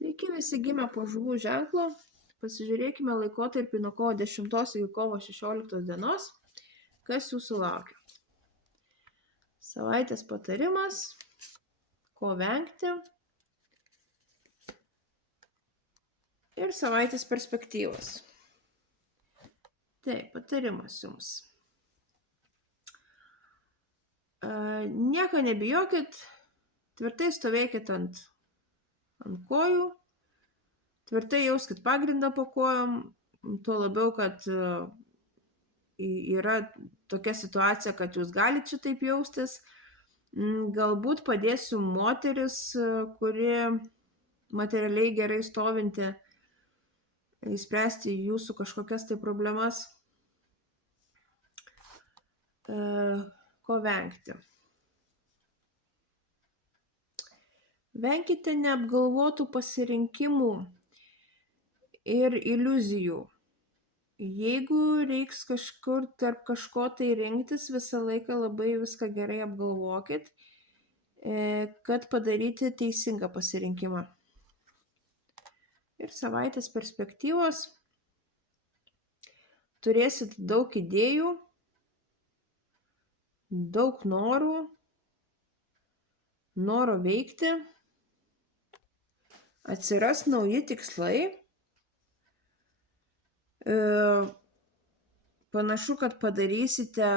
Sveiki visi gimę po žuvų ženklo. Pasižiūrėkime laikotarpį nuo kovo 10 iki kovo 16 dienos. Kas jūsų laukia? Savaitės patarimas. Ko vengti. Ir savaitės perspektyvos. Taip, patarimas jums. Nieko nebijokit. Tvirtai stovėkit ant kojų. Tvirtai jauskit pagrindą po kojom. Tuo labiau, kad yra tokia situacija, kad jūs galite šitaip jaustis. Galbūt padėsiu moteris, kuri materialiai gerai stovinti, įspręsti jūsų kažkokias tai problemas. Ko vengti? Venkite neapgalvotų pasirinkimų ir iliuzijų. Jeigu reiks kažkur tarp kažko tai rinktis, visą laiką labai viską gerai apgalvokit, kad padaryti teisingą pasirinkimą. Ir savaitės perspektyvos. Turėsit daug idėjų, daug norų, noro veikti, atsiras nauji tikslai. Panašu, kad padarysite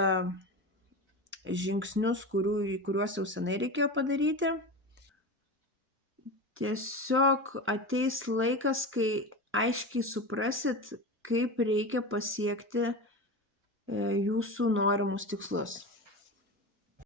žingsnius, kuriuos jau senai reikėjo padaryti. Tiesiog ateis laikas, kai aiškiai suprasit, kaip reikia pasiekti jūsų norimus tikslus.